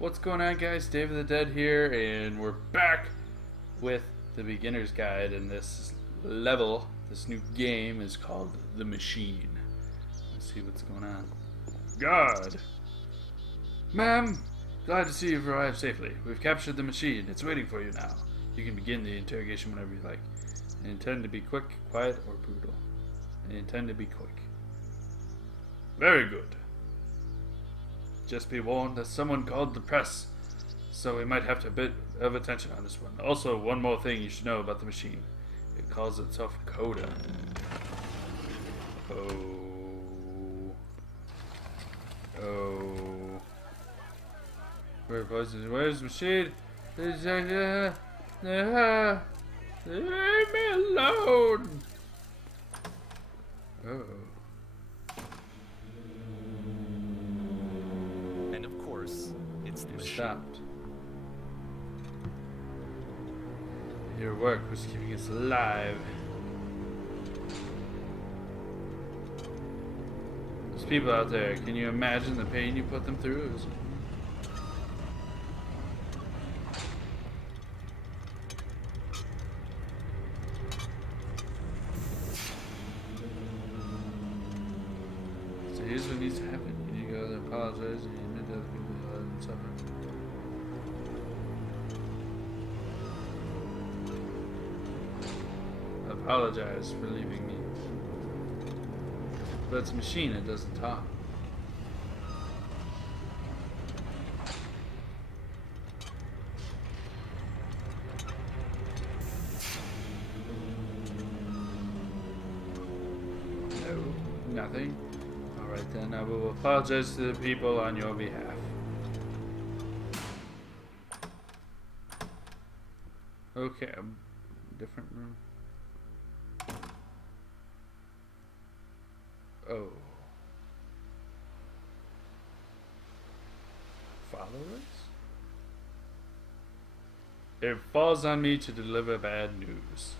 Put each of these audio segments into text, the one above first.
What's going on, guys? Dave of the Dead here, and we're back with the beginner's guide. And this level, this new game, is called The Machine. Let's see what's going on. God! Ma'am, glad to see you've arrived safely. We've captured the machine. It's waiting for you now. You can begin the interrogation whenever you like. I intend to be quick, quiet, or brutal. I intend to be quick. Very good. Just be warned that someone called the press, so we might have to a bit of attention on this one. Also, one more thing you should know about the machine. It calls itself Coda. Oh. Where's the machine? Leave me alone! Oh. It's the machine. Stopped. Your work was keeping us alive. Those people out there, can you imagine the pain you put them through? So here's what needs to happen. You need to go there and apologize and admit to other people who let them suffer. Apologize for leaving me. But it's a machine, it doesn't talk. No, nothing. Alright then, I will apologize to the people on your behalf. Okay, different room. Oh. Followers? It falls on me to deliver bad news.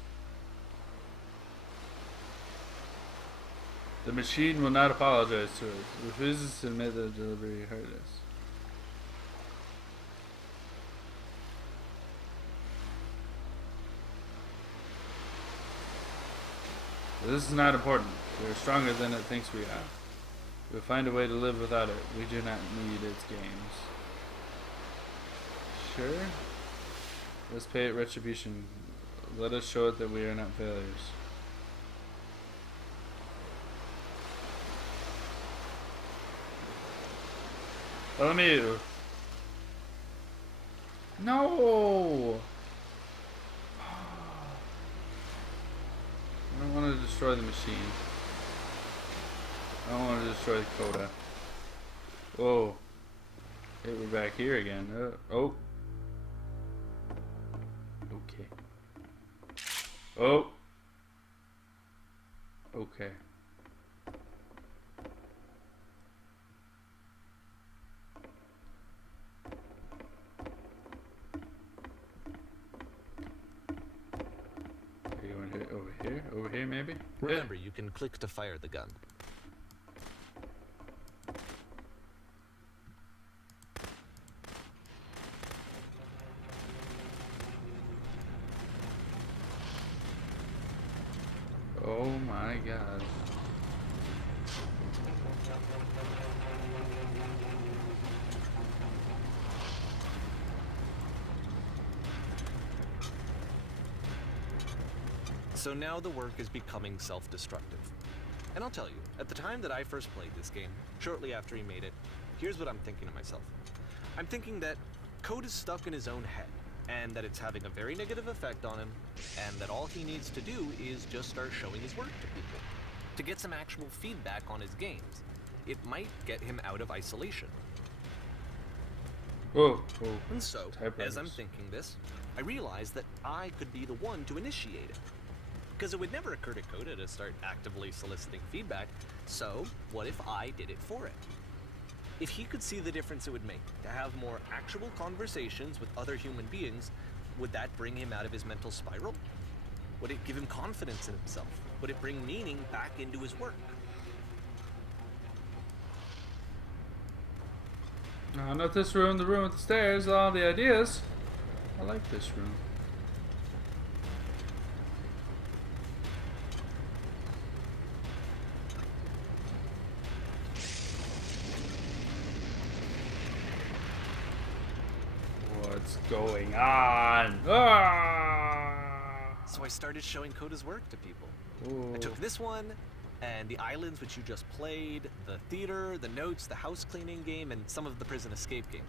The machine will not apologize to us. Refuses to admit that the delivery hurt us. This is not important. We are stronger than it thinks we are. We'll find a way to live without it. We do not need its games. Sure? Let's pay it retribution. Let us show it that we are not failures. Follow me. No! I don't want to destroy the machine. I don't want to destroy Coda. Whoa. Hey, we're back here again. Oh. Okay. Oh. Okay. Are you going here? Over here? Over here, maybe? Remember, you can click to fire the gun. Oh my god. So now the work is becoming self-destructive. And I'll tell you, at the time that I first played this game, shortly after he made it, here's what I'm thinking to myself. I'm thinking that Code is stuck in his own head, and that it's having a very negative effect on him, and that all he needs to do is just start showing his work to people, to get some actual feedback on his games. It might get him out of isolation. Whoa. And so, as I'm thinking this, I realized that I could be the one to initiate it. Because it would never occur to Coda to start actively soliciting feedback, so what if I did it for it? If he could see the difference it would make to have more actual conversations with other human beings, would that bring him out of his mental spiral? Would it give him confidence in himself? Would it bring meaning back into his work? No, not this room. The room with the stairs. All the ideas. I like this room. What's going on? Ah! So I started showing Coda's work to people. Ooh. I took this one, and the islands which you just played, the theater, the notes, the house cleaning game, and some of the prison escape games.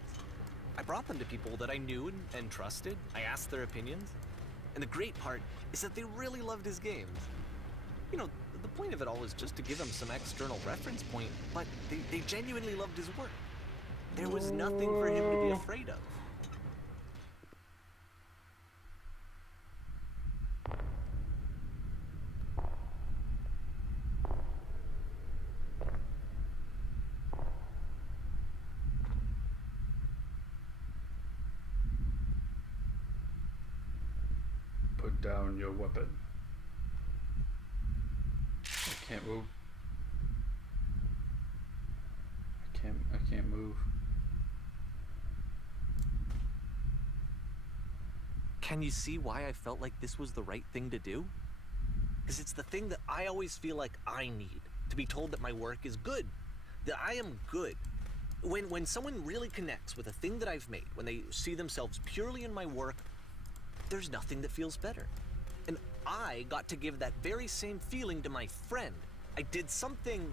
I brought them to people that I knew and trusted. I asked their opinions. And the great part is that they really loved his games. You know, the point of it all is just to give him some external reference point, but they genuinely loved his work. There was nothing for him to be afraid of. Put down your weapon. I can't move. I can't move. Can you see why I felt like this was the right thing to do? Because it's the thing that I always feel like I need, to be told that my work is good, that I am good. When someone really connects with a thing that I've made, when they see themselves purely in my work, there's nothing that feels better. And I got to give that very same feeling to my friend. I did something...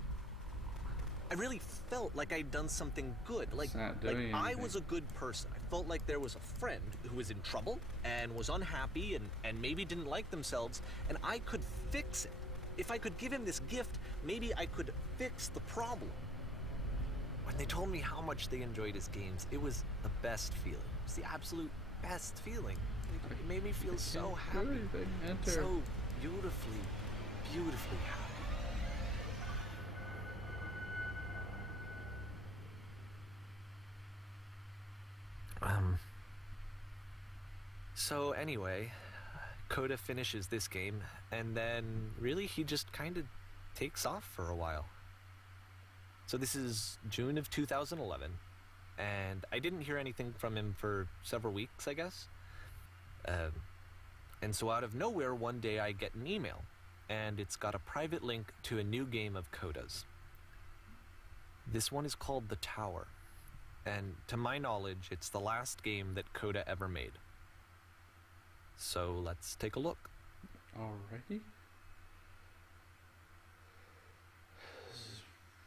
I really felt like I'd done something good. Like I was a good person. I felt like there was a friend who was in trouble and was unhappy and maybe didn't like themselves, and I could fix it. If I could give him this gift, maybe I could fix the problem. When they told me how much they enjoyed his games, it was the best feeling. It was the absolute best feeling. It made me feel so happy. So beautifully, beautifully happy. So anyway, Coda finishes this game, and then really he just kind of takes off for a while. So this is June of 2011, and I didn't hear anything from him for several weeks, I guess. And so out of nowhere, one day I get an email, and it's got a private link to a new game of Coda's. This one is called The Tower, and to my knowledge, it's the last game that Coda ever made. So let's take a look. Alrighty. This is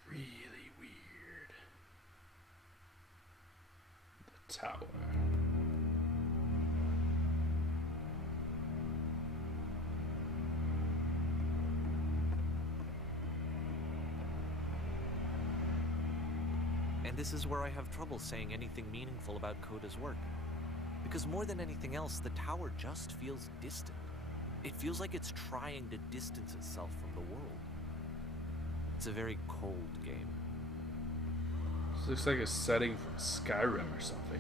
really weird. The Tower. And this is where I have trouble saying anything meaningful about Coda's work. Because more than anything else, the tower just feels distant. It feels like it's trying to distance itself from the world. It's a very cold game. This looks like a setting from Skyrim or something.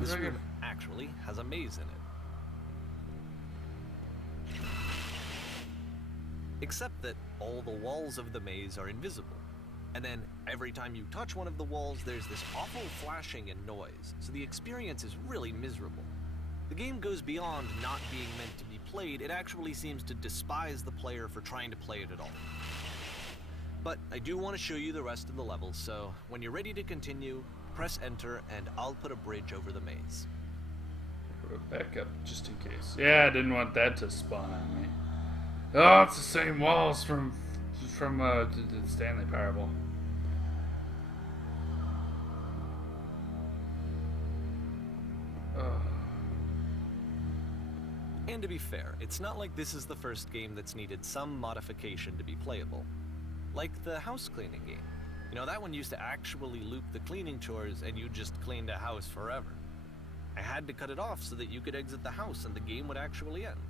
This room actually has a maze in it. Except that all the walls of the maze are invisible. And then every time you touch one of the walls, there's this awful flashing and noise. So the experience is really miserable. The game goes beyond not being meant to be played. It actually seems to despise the player for trying to play it at all. But I do want to show you the rest of the levels, so when you're ready to continue, press enter and I'll put a bridge over the maze. Back up just in case. Yeah, I didn't want that to spawn on me. Oh, it's the same walls from the Stanley Parable. And to be fair, it's not like this is the first game that's needed some modification to be playable. Like the house cleaning game. You know, that one used to actually loop the cleaning chores and you just cleaned a house forever. I had to cut it off so that you could exit the house and the game would actually end.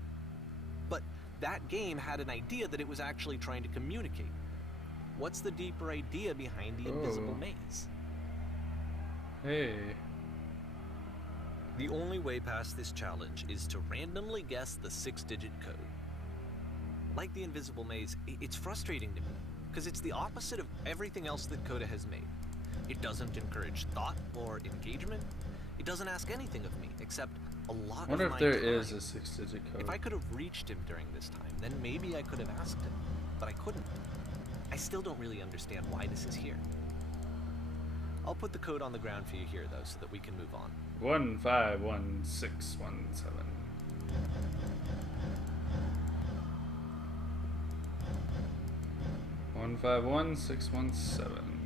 But that game had an idea that it was actually trying to communicate. What's the deeper idea behind the invisible maze? Hey. The only way past this challenge is to randomly guess the 6-digit code. Like the invisible maze, it's frustrating to me, because it's the opposite of everything else that Coda has made. It doesn't encourage thought or engagement. It doesn't ask anything of me, except a lot of my time. I wonder if there is a 6-digit code. If I could have reached him during this time, then maybe I could have asked him, but I couldn't. I still don't really understand why this is here. I'll put the code on the ground for you here, though, so that we can move on. 151617. 151617.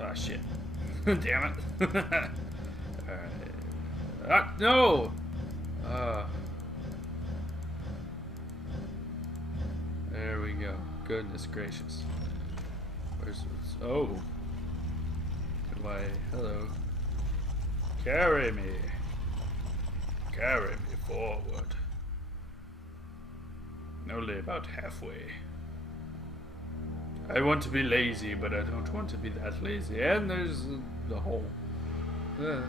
Ah, shit. Damn it. Alright. Ah, no! There we go. Goodness gracious. Where's this? Oh. Why, hello. Carry me. Carry me forward. Only about halfway. I want to be lazy, but I don't want to be that lazy. And there's the hole. The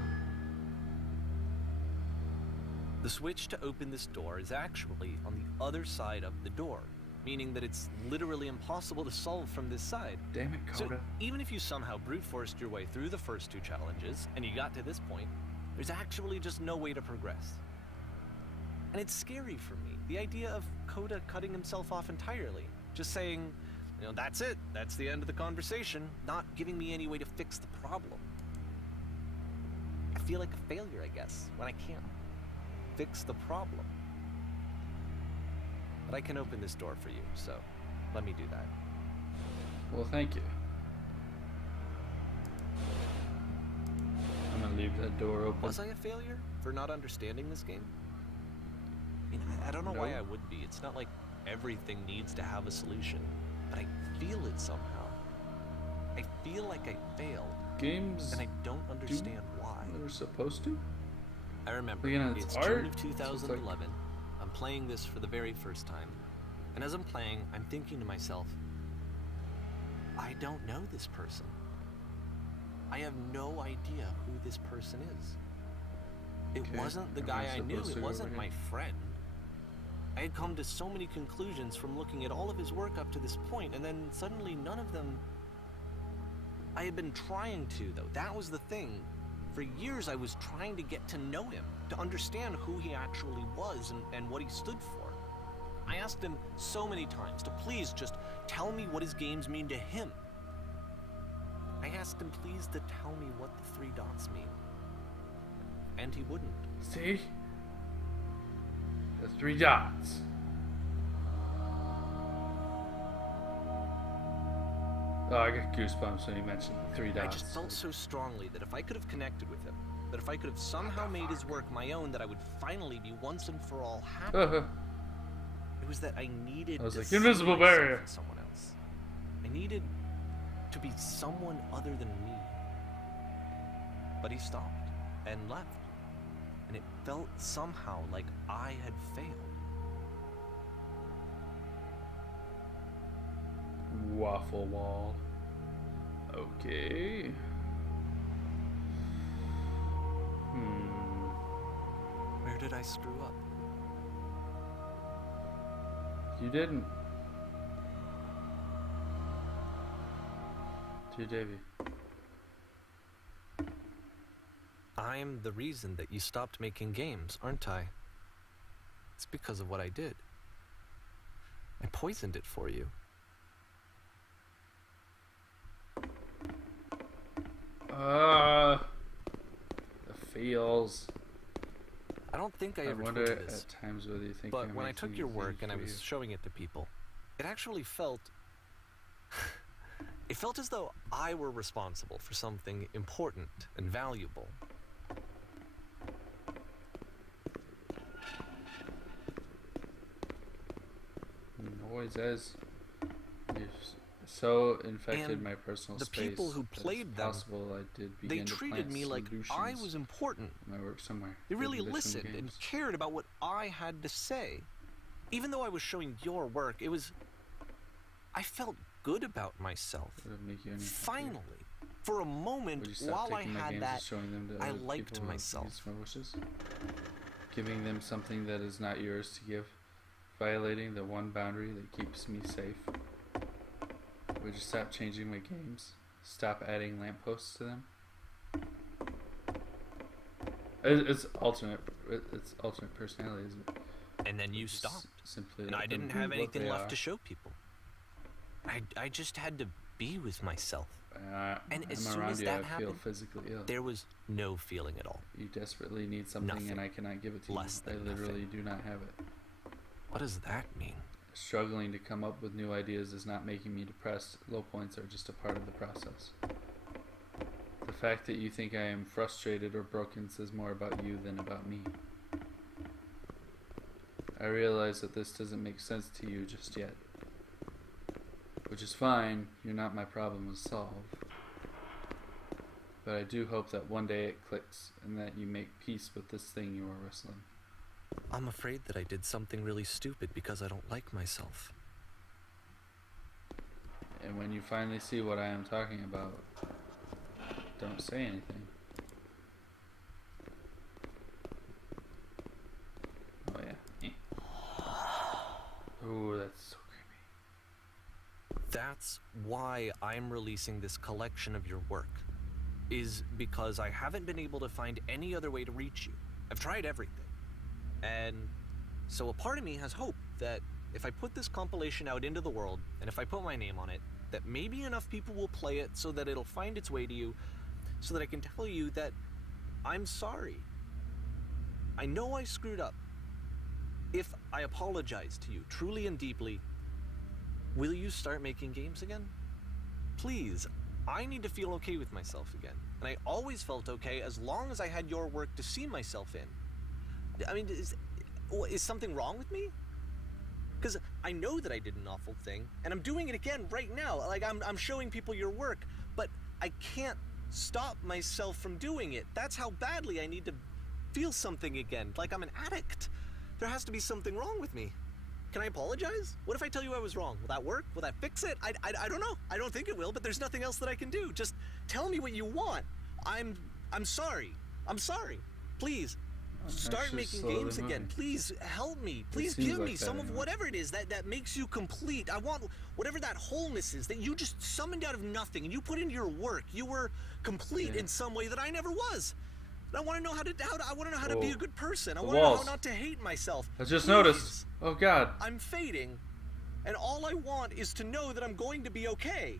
switch to open this door is actually on the other side of the door, meaning that it's literally impossible to solve from this side. Damn it, Coda. So even if you somehow brute forced your way through the first 2 challenges, and you got to this point, there's actually just no way to progress. And it's scary for me, the idea of Coda cutting himself off entirely, just saying, you know, that's it, that's the end of the conversation, not giving me any way to fix the problem. I feel like a failure, I guess, when I can't fix the problem. But I can open this door for you, so let me do that. Well, thank you. I'm gonna leave that door open. Was I a failure for not understanding this game? I mean, I don't know why I would be. It's not like everything needs to have a solution, but I feel it somehow. I feel like I failed. Games and I don't understand why. They're supposed to? I remember, it's June of 2011. I'm playing this for the very first time. And as I'm playing, I'm thinking to myself, I don't know this person. I have no idea who this person is. It wasn't the guy I knew, it wasn't my friend. I had come to so many conclusions from looking at all of his work up to this point, and then suddenly none of them... I had been trying to, though. That was the thing. For years I was trying to get to know him, to understand who he actually was and what he stood for. I asked him so many times to please just tell me what his games mean to him. I asked him please to tell me what the 3 dots mean. And he wouldn't. See? The 3 dots. Oh, I got goosebumps when you mentioned the 3 dots. I just felt so strongly that if I could have connected with him, that if I could have somehow made his work my own, that I would finally be once and for all happy. It was that I needed I was to like, see invisible myself barrier. in someone else. I needed to be someone other than me. But he stopped and left. And it felt somehow like I had failed. Waffle wall. Okay. Where did I screw up? You didn't. Dear Davy. I'm the reason that you stopped making games, aren't I? It's because of what I did. I poisoned it for you. The feels. I don't think I ever told wonder you this, at times whether you think but when I took your work and I was showing it to people, it actually felt... it felt as though I were responsible for something important and valuable. Noise as you so infected And my personal the space. people who that it's played them, possible I did They begin to treated plant me like I was important. in my work somewhere. They really Maybe there's some listened and games. cared about what I had to say. Even though I was showing your work, it was... I felt good about myself. Would it make you any happier? Finally. For a Would moment, you stop while I taking my had games that, and showing them to I other liked people myself. against my wishes? Giving them something that is not yours to give, violating the one boundary that keeps me safe. Would you stop changing my games? Stop adding lampposts to them? It's alternate. It's alternate personality, isn't it? And then you stopped. Simply And I didn't have anything left to show people. I just had to be with myself. And as soon as that happened, feel physically ill. There was no feeling at all. You desperately need something, Nothing. and I cannot give it to Less you. I than literally nothing. do not have it. What does that mean? Struggling to come up with new ideas is not making me depressed. Low points are just a part of the process. The fact that you think I am frustrated or broken says more about you than about me. I realize that this doesn't make sense to you just yet. Which is fine, you're not my problem to solve. But I do hope that one day it clicks and that you make peace with this thing you are wrestling. I'm afraid that I did something really stupid because I don't like myself. And when you finally see what I am talking about, don't say anything. Oh yeah. Ooh, that's so creepy. That's why I'm releasing this collection of your work. Is because I haven't been able to find any other way to reach you. I've tried everything. And so a part of me has hope that if I put this compilation out into the world, and if I put my name on it, that maybe enough people will play it so that it'll find its way to you, so that I can tell you that I'm sorry. I know I screwed up. If I apologize to you truly and deeply, will you start making games again? Please, I need to feel okay with myself again. And I always felt okay as long as I had your work to see myself in. I mean, is something wrong with me? Because I know that I did an awful thing, and I'm doing it again right now. Like, I'm showing people your work, but I can't stop myself from doing it. That's how badly I need to feel something again, like I'm an addict. There has to be something wrong with me. Can I apologize? What if I tell you I was wrong? Will that work? Will that fix it? I don't know. I don't think it will, but there's nothing else that I can do. Just tell me what you want. I'm sorry. I'm sorry. Please. Start making games again. Please help me. Please give me some of whatever it is that makes you complete. I want whatever that wholeness is that you just summoned out of nothing and you put into your work. You were complete in some way that I never was. And I want to know how to be a good person. I want to know how not to hate myself. I just noticed. Oh God. I'm fading, and all I want is to know that I'm going to be okay.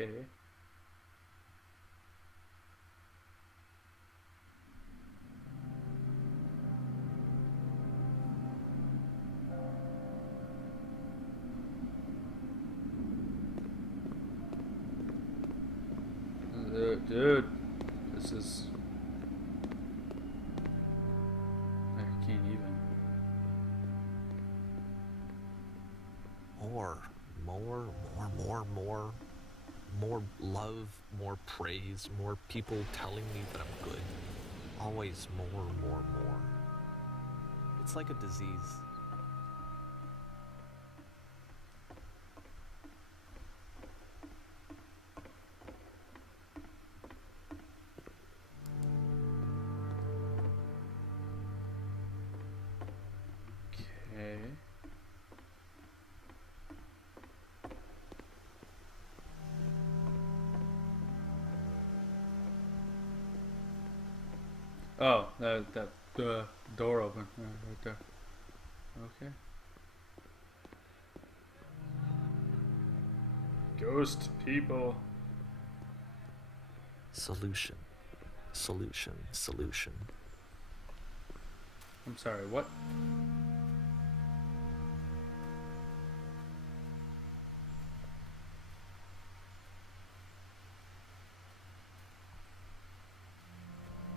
Okay. Dude, this is... I can't even. More love, more praise, more people telling me that I'm good. Always more. It's like a disease. Okay. Oh, that door open right there. Okay. Ghost people. Solution. I'm sorry, what?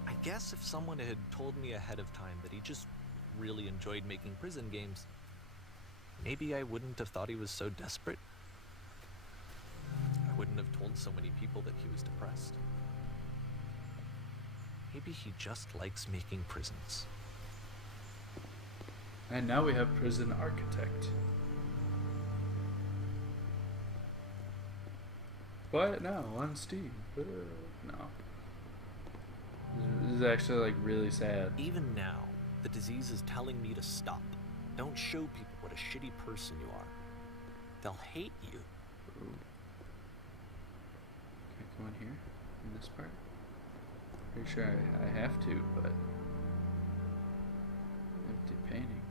I guess if someone had told me ahead of time that he just really enjoyed making prison games, maybe I wouldn't have thought he was so desperate. I wouldn't have so many people that he was depressed. Maybe he just likes making prisons. And now we have prison architect. What? No, on Steam. No. This is actually like really sad. Even now, the disease is telling me to stop. Don't show people what a shitty person you are. They'll hate you. Ooh. Can I go in here? In this part? Pretty sure I have to, but... Empty painting.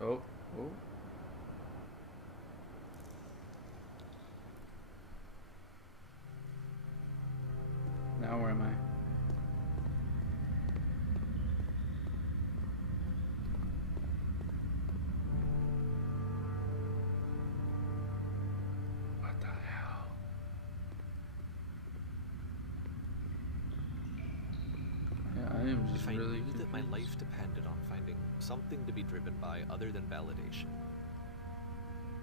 Oh, oh. Now where am I? What the hell? Yeah, I am just If I really knew confused. that my life depended on finding something to be driven by other than validation,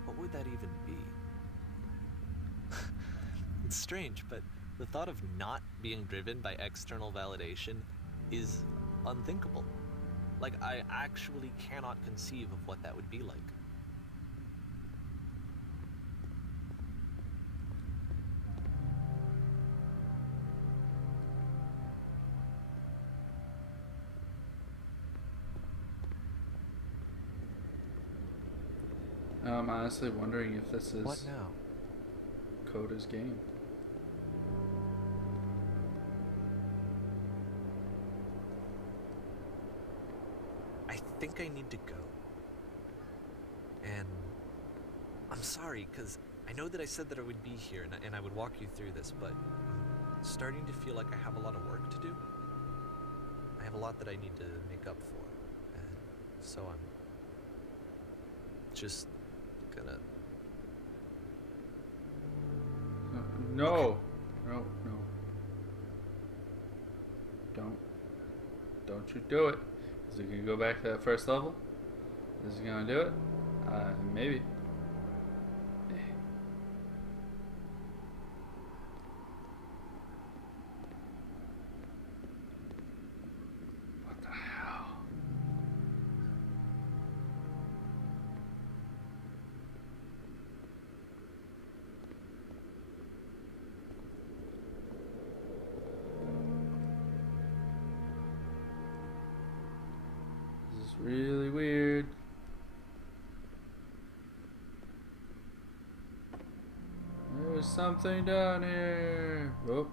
what would that even be? It's strange, but the thought of not being driven by external validation is unthinkable. Like, I actually cannot conceive of what that would be like. I'm honestly wondering if this is What now? Coda's game. I think I need to go. And I'm sorry, because I know that I said that I would be here and I would walk you through this, but I'm starting to feel like I have a lot of work to do. I have a lot that I need to make up for. And so I'm just gonna... No. Okay. No, no. Don't you do it. Is it gonna go back to that first level? Is it gonna do it? Maybe. What the hell? This is really weird. There's something down here. Oh.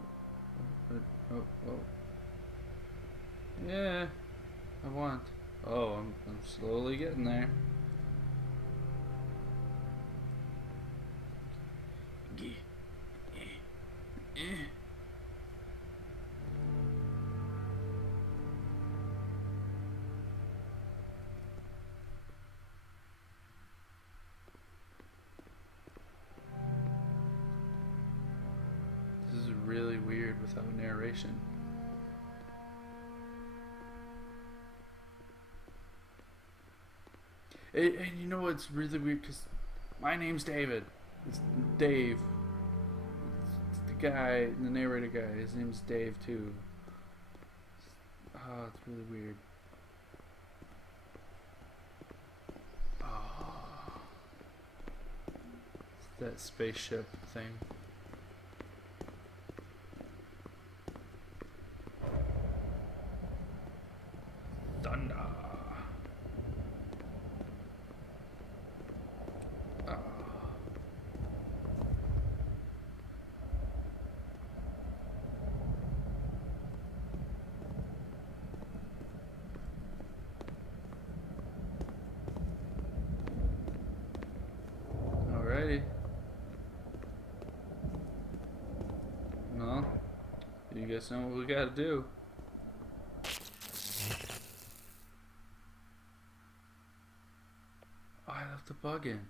Oh. Yeah. I want. Oh, I'm slowly getting there. This is really weird without narration. And you know what's really weird? Because my name's David. It's Dave. It's the guy, the narrator guy. His name's Dave too. Oh, it's really weird. Oh. It's that spaceship thing. Thunder. Alrighty. Well, you guys know what we gotta do. Oh, I left the bug in.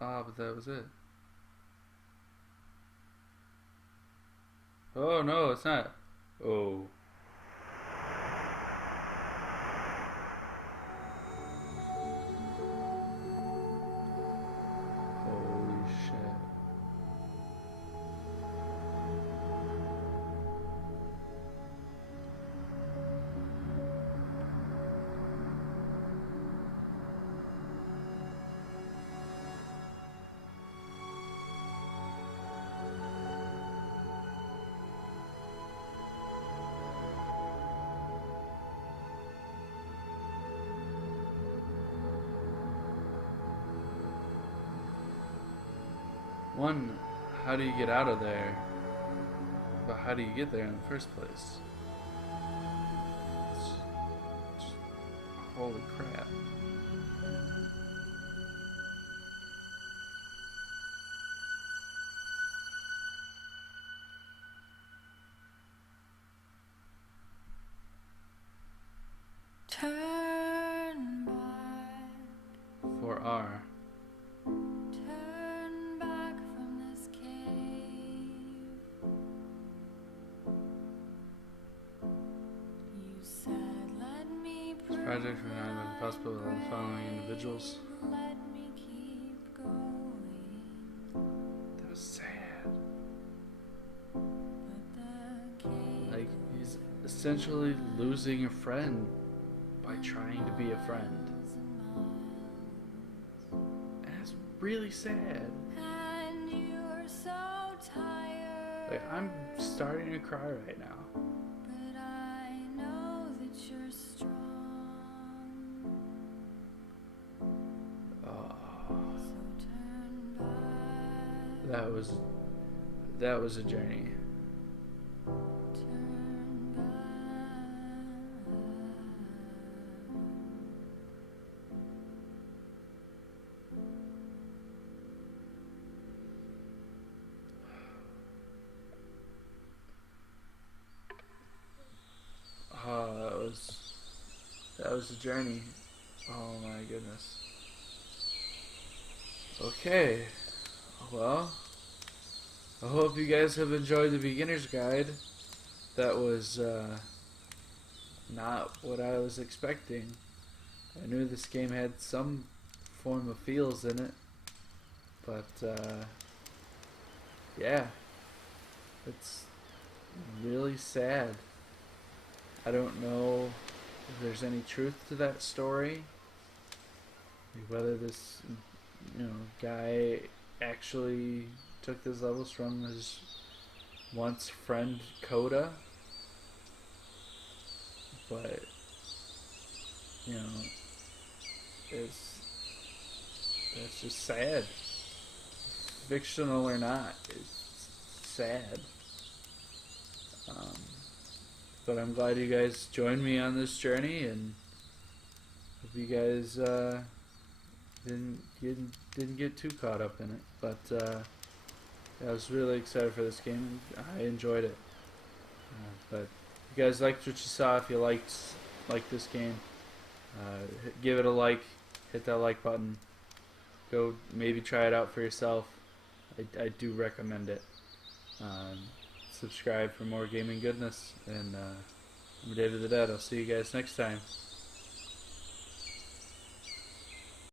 Ah, but that was it. Oh no, it's not. Oh. One, how do you get out of there? But how do you get there in the first place? Holy crap. Turn back. For R. Turn back from this cave. You said, let me This project will not be possible without the following individuals. let me keep going. That was sad. But the cave Like, he's essentially losing a friend by trying to be a friend. And it's really sad. and you're so tired. Like, I'm starting to cry right now. But I know that you're strong. Oh, So turn back. that was a journey. Turn back. Oh, that was a journey. Oh my goodness. Okay, well, I hope you guys have enjoyed the beginner's guide. That was not what I was expecting. I knew this game had some form of feels in it, but yeah, it's really sad. I don't know if there's any truth to that story, like whether this guy actually took these levels from his once friend Coda, but it's just sad, fictional or not. It's sad. But I'm glad you guys joined me on this journey, and hope you guys didn't get too caught up in it. But I was really excited for this game. I enjoyed it. But if you guys liked what you saw, if you liked this game, give it a like. Hit that like button. Go maybe try it out for yourself. I do recommend it. Subscribe for more gaming goodness. And I'm David the Dead. I'll see you guys next time.